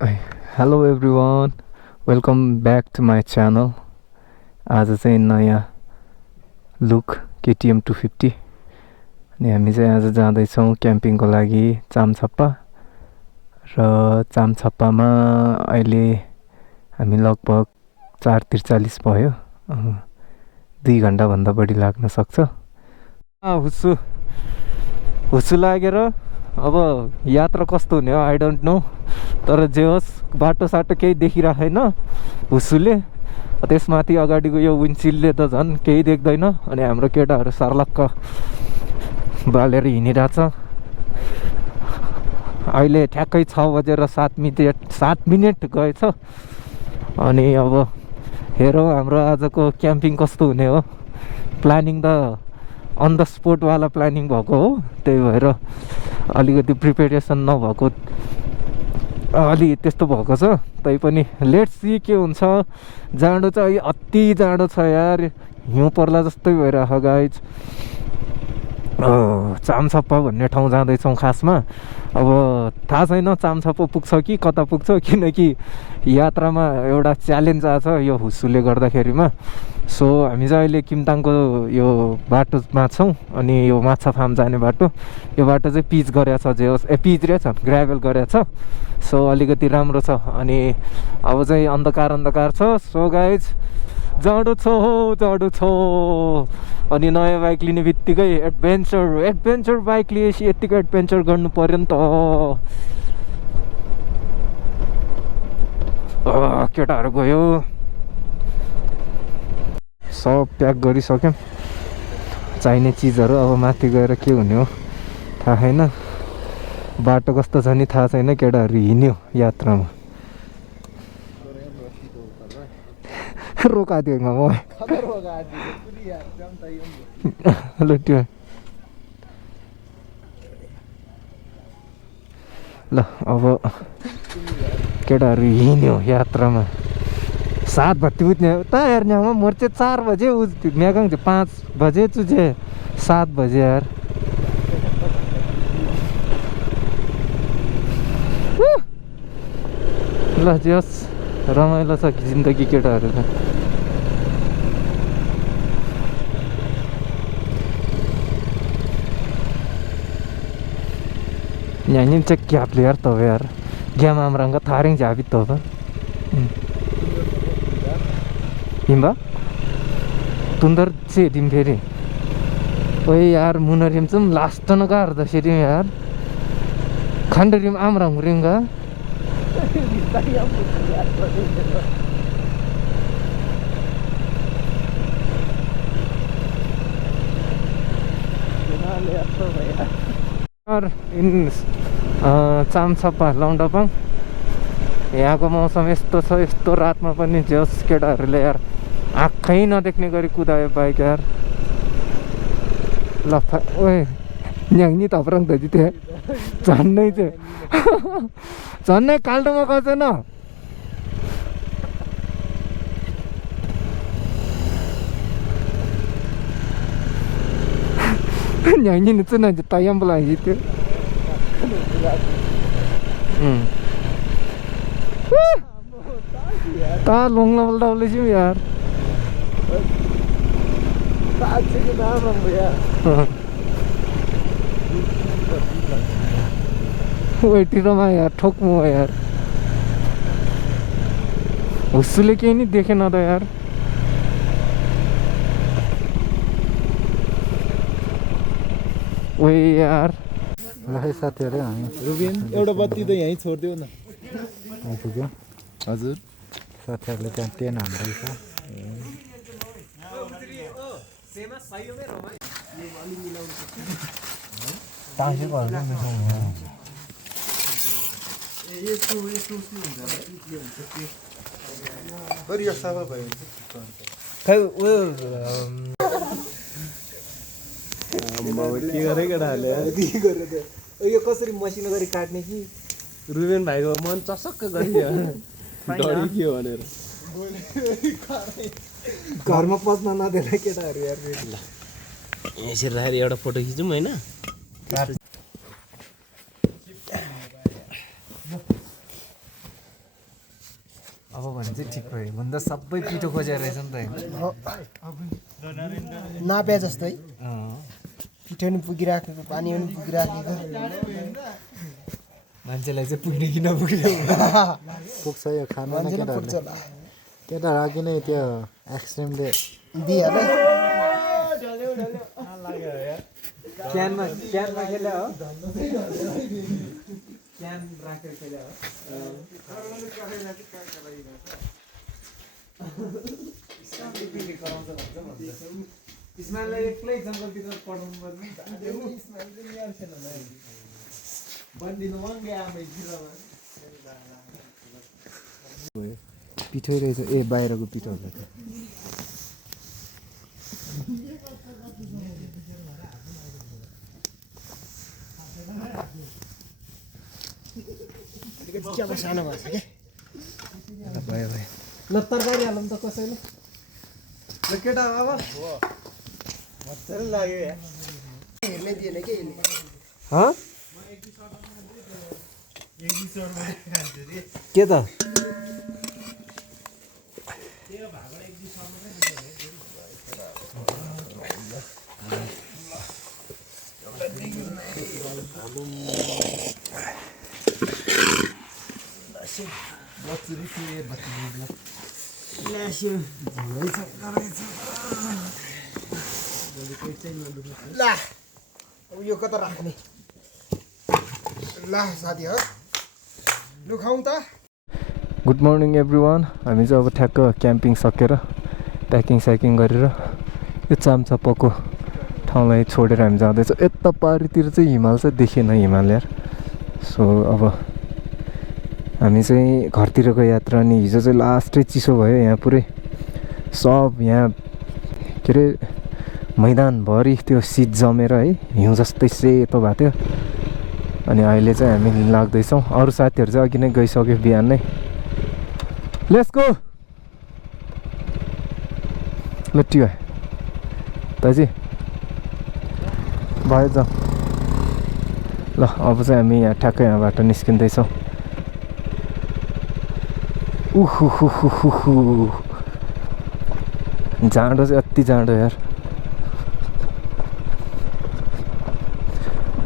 Hello everyone, welcome back to my channel. आज चाहिँ नयाँ लुक KTM 250 अनि हामी चाहिँ आज जाँदैछौँ क्याम्पिङको लागि चामछप्पा। र चामछप्पामा अहिले हामी लगभग 4:43 भयो, 2 घन्टाभन्दा बढी लाग्न सक्छ। हुस्सु लागेर अब यात्रा कस्तो हुने हो आई डोन्ट नो, तर जे होस् बाटो साटो केही देखिरहेन हुस्सुले। त्यसमाथि अगाडिको यो विन्डसिल्डले त झन् केही देख्दैन अनि हाम्रो केटाहरू सर्लक्क बालेर हिँडिरहेछ। अहिले ठ्याक्कै 6:07 गएछ अनि अब हेरौँ हाम्रो आजको क्याम्पिङ कस्तो हुने हो। प्लानिङ त अन द स्पोटवाला प्लानिङ भएको हो, त्यही भएर अलिकति प्रिपेरेसन नभएको अलि त्यस्तो भएको छ। तैपनि लेट्स सी के हुन्छ। जाडो चाहिँ अति जाडो छ यार, हिउँ पर्ला जस्तै भइरहेको गाइज। चामछप्पा भन्ने ठाउँ जाँदैछौँ खासमा। अब थाहा छैन चामछप्पा पुग्छ कि कता पुग्छ, किनकि यात्रामा एउटा च्यालेन्ज आएको छ यो हुस्सुले गर्दाखेरिमा। सो हामी चाहिँ अहिले किमताङको यो बाटोमा छौँ अनि यो माछा फार्म जाने बाटो। यो बाटो चाहिँ पिच गरेको छ, जे होस् पिच रहेछ, ग्राभल गरेको छ। सो अलिकति राम्रो छ अनि अब चाहिँ अन्धकार छ। सो गाइज जाडो छ अनि नयाँ बाइक लिने बित्तिकै एडभेन्चर बाइक लिएपछि यत्तिको एडभेन्चर गर्नु पर्यो नि त। केटाहरू गयो, सब प्याक गरिसक्यौँ चाहिने चिजहरू। अब माथि गएर के हुने हो थाहा छैन, बाटो कस्तो छ नि थाहा छैन। केटाहरू हिँड्यो यात्रामा। रोका दियो ल अब केटाहरू हिँड्यो यात्रामा। 7 बत्ती उठ्ने त यार, यहाँ मोर्चे 4 बजे म्यागाङ 5 बजे तुझे 7 बजे यार। ल जस रमाइलो छ जिन्दगी केटाहरूको। यहाँ नि चाहिँ क्याप्ले यार तब यार ग्याम आमराङ्गा थारिङ झापी तब हिम्बा तुन्दर चाहिँ दिम फेरि ओए यार मुनरिम चाहिँ लास्ट नका अर्धखेरि यार खण्डरिम आमराङ रिङ्गा इन चामछप्पा लौन्डापाङ। यहाँको मौसम यस्तो छ, यस्तो रातमा पनि जस केटाहरूले यार आँखै नदेख्ने गरी कुदायो बाइक यार। ल ओए यहाँ नि थप्राङ त त्यहाँ झन्नै चाहिँ झन्नै काल्टोमा गएको न। यहाँ चाहिँ न तयाम बोलाइ त्यो ता लोङ डबल छु यार। वेटिरमा यार ठोक्नु यार, हुस्सुले केही नि देखेन त यार। ओए यार ल साथीहरू हामी रुबिन एउटा बत्ती त यहीँ छोडिदेऊ न। आइपुग्यो हजुर साथीहरूले त्यहाँ टेन हान्दैछ। के गरे केटाहरूले यो कसरी मसिनो गरी काट्ने कि रुबेन भाइको मन चसक्क गरिदियो डढियो भनेर। घरमा पस्न नदेला केटाहरू यार। यसरी राखेर एउटा फोटो खिचौँ होइन। अब भने चाहिँ ठिक भयो हुन त सबै पिठो खोजेर रहेछ नि त नापे जस्तै पिठो पनि पुगिराखेको पानी पनि पुगिराखेको मान्छेलाई चाहिँ पुग्ने कि नपुग्ने पुग्छ यो खानु न केटाहरूले केटा राखि नै त्यो एक्सट्रिमले दिइहाल्यो क्यानमा खेले हो क्यान राखेर खेले हो इस्माइललाई एक्लै जङ्गलभित्र पढाउनु पर्ने पिठै रहेछ ए बाहिरको पिठो होला त्यो अब सानो भएछ क्या भयो ल तरकारी हालौँ त कसैले ल केटा अब मजाले लाग्यो या हेर्नै दिएन कि के त ला अब यो कता राख्ने ला साथी हो लु खाउँ त गुड मर्निङ एभ्रिवान हामी चाहिँ अब ठ्याक्क क्याम्पिङ सकेर प्याकिङ स्याकिङ गरेर यो चाम्चापाको ठाउँलाई छोडेर हामी जाँदैछौँ यता पारितिर चाहिँ हिमाल चाहिँ देखिएन हिमाल यार सो अब हामी चाहिँ घरतिरको यात्रा नि हिजो चाहिँ लास्टै चिसो भयो यहाँ पुरै सब यहाँ के अरे मैदानभरि त्यो शीत जमेर है हिउँ जस्तै सेतो भएको थियो अनि अहिले चाहिँ हामी लाग्दैछौँ अरू साथीहरू चाहिँ अघि नै गइसक्यो बिहान नै लेट्स गो ल टियो दाजु भयो जाउँ ल अब चाहिँ हामी यहाँ ठ्याक्कै यहाँबाट निस्किँदैछौँ उहु जाडो चाहिँ अति जाडो यार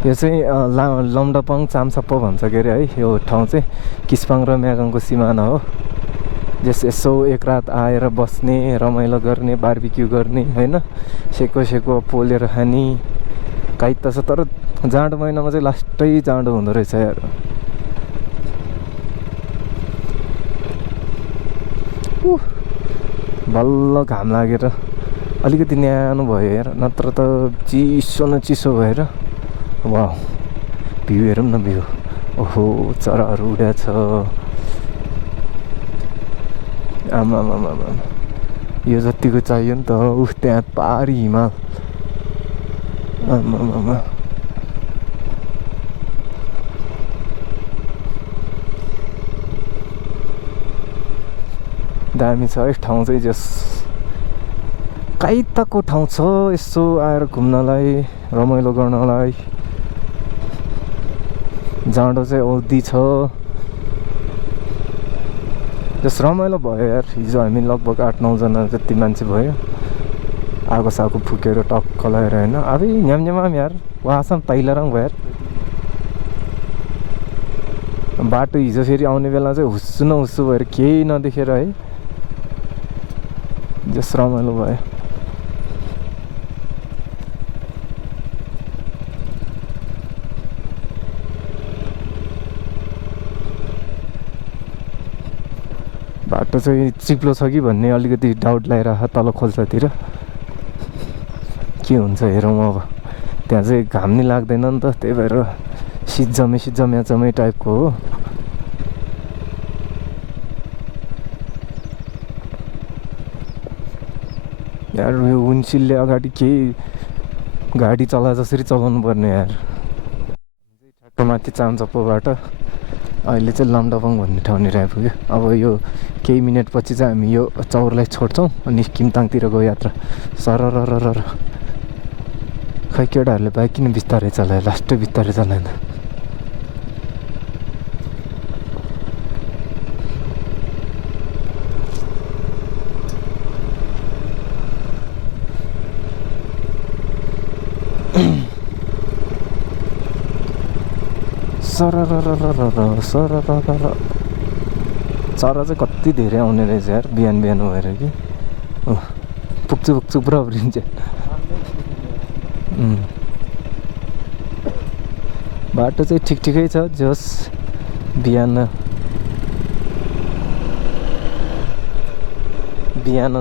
यो चाहिँ लमडापाङ चाम्चापो भन्छ के अरे है यो ठाउँ चाहिँ किस्पाङ र म्यागाङको सिमाना हो जस यसो एक रात आएर बस्ने रमाइलो गर्ने बार्बिक्यू गर्ने होइन सेको पोलेर खाने काहीँ त छ तर जाडो महिनामा चाहिँ लास्टै जाडो हुँदो रहेछ यार बल्ल घाम लागेर अलिकति न्यानो भयो यार नत्र त चिसो न चिसो भएर वा भ्यू हेरौँ न भ्यू ओहो चराहरू उड्या छ आमा यो जतिको चाहियो नि त त्यहाँ पारी हिमाल आमा दामी छ है ठाउँ चाहिँ जस काइताको ठाउँ छ यसो आएर घुम्नलाई रमाइलो गर्नलाई जाडो चाहिँ औधी छ जस रमाइलो भयो यार हिजो हामी लगभग 8-9 जना जति मान्छे भयो आगो सागो फुकेर टक्क लगाएर होइन अब न्याम यार वहाँसम्म तैलारङ भयो यार बाटो हिजो फेरि आउने बेला चाहिँ हुस्सु न हुस्सु भएर केही नदेखेर है जस रमाइलो भयो बाटो चाहिँ चिप्लो छ कि भन्ने अलिकति डाउट लगाइरहेको तल खोल्सातिर के हुन्छ हेरौँ अब त्यहाँ चाहिँ घाम नि लाग्दैन नि त त्यही भएर शीत जमे टाइपको हो यार यो विन्डसिल्डले अगाडि केही गाडी चला जसरी चलाउनु पर्ने यार ठ्याक्क माथि चाम्चापोबाट अहिले चाहिँ लमडापाङ भन्ने ठाउँनिर आइपुग्यो अब यो केही मिनटपछि चाहिँ हामी यो चौरलाई छोड्छौँ अनि किमताङतिरको यात्रा सरर खै केटाहरूले बाइक किन बिस्तारै चलायो लास्टै बिस्तारै चलाएन चरा चाहिँ कति धेरै आउने रहेछ यार बिहान बिहान भएर कि पुग्छु पुरा उफ्रिन्छ बाटो चाहिँ ठिकै छ जस बिहान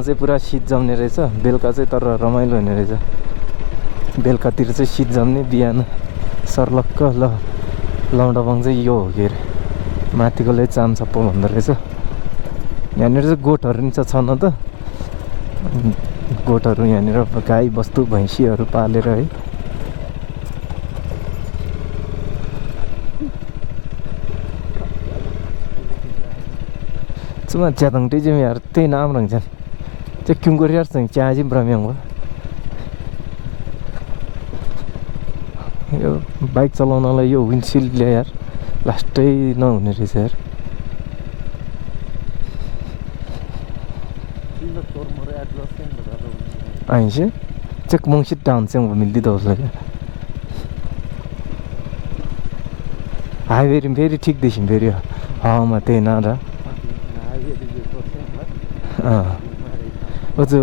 चाहिँ पुरा शीत जम्ने रहेछ बेलुका चाहिँ तर रमाइलो हुने रहेछ बेलुकातिर चाहिँ शीत जम्ने बिहान सर्लक्क लौडाबाङ चाहिँ यो हो के अरे माथिकोलाई चामछप्पो भन्दो रहेछ यहाँनिर चाहिँ गोठहरू नि छ न त गोठहरू यहाँनिर गाई बस्तु भैँसीहरू पालेर है cuma jatang di jam yar teh naam rang jan cek kyunggur yar seng caji beramyang ba यो बाइक चलाउनलाई यो विन्डसिल्डले यार लास्टै नहुने रहेछ यार आइसे चेक मंगसित डाउन चाहिँ मिल्दी दौस लगे हाईवे फेरि ठिक देखिन् फेरि हावामा त्यही नरा वो जो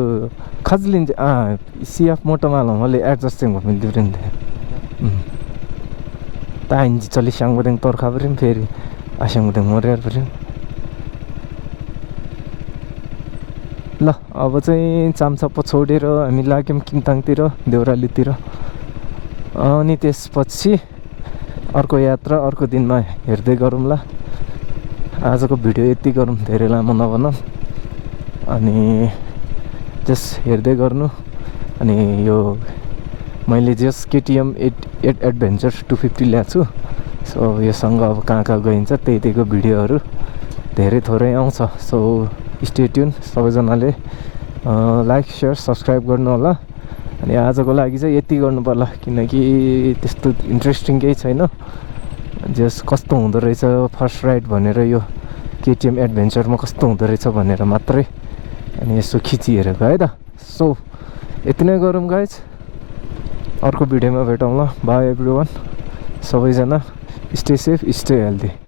खजलिन सीएफ मोटोमाला मैले एडजस्ट चाहिँ मिल्दी रहन्थे ताइन चली स्याङबुदेङ तर्खा पऱ्यो फेरि आस्याङबुदेङ मर्यार पऱ्यो ल अब चाहिँ चामछप्पो छोडेर हामी लाग्यौँ किङताङतिर देउरालीतिर अनि त्यसपछि अर्को यात्रा अर्को दिनमा हेर्दै गरौँला आजको भिडियो यति गरौँ धेरै लामो नबनाऊँ अनि जस हेर्दै गर्नु अनि यो मैले जस केटीएम एडभेन्चर 250 ल्याएको छु सो योसँग अब कहाँ कहाँ गइन्छ त्यहीको भिडियोहरू धेरै थोरै आउँछ सो स्टे ट्युन सबैजनाले लाइक सेयर सब्सक्राइब गर्नु होला अनि आजको लागि चाहिँ यति गर्नु पर्ला किनकि त्यस्तो इन्ट्रेस्टिङ केही छैन जस कस्तो हुँदो रहेछ फर्स्ट राइड भनेर यो केटीएम एडभेन्चरमा कस्तो हुँदो रहेछ भनेर मात्रै अनि यसो खिची हेरेको है त सो यति नै गरौँ गाइज अर्को भिडियोमा भेटौँ ल बाई एभ्रिवान सबैजना स्टे सेफ स्टे हेल्दी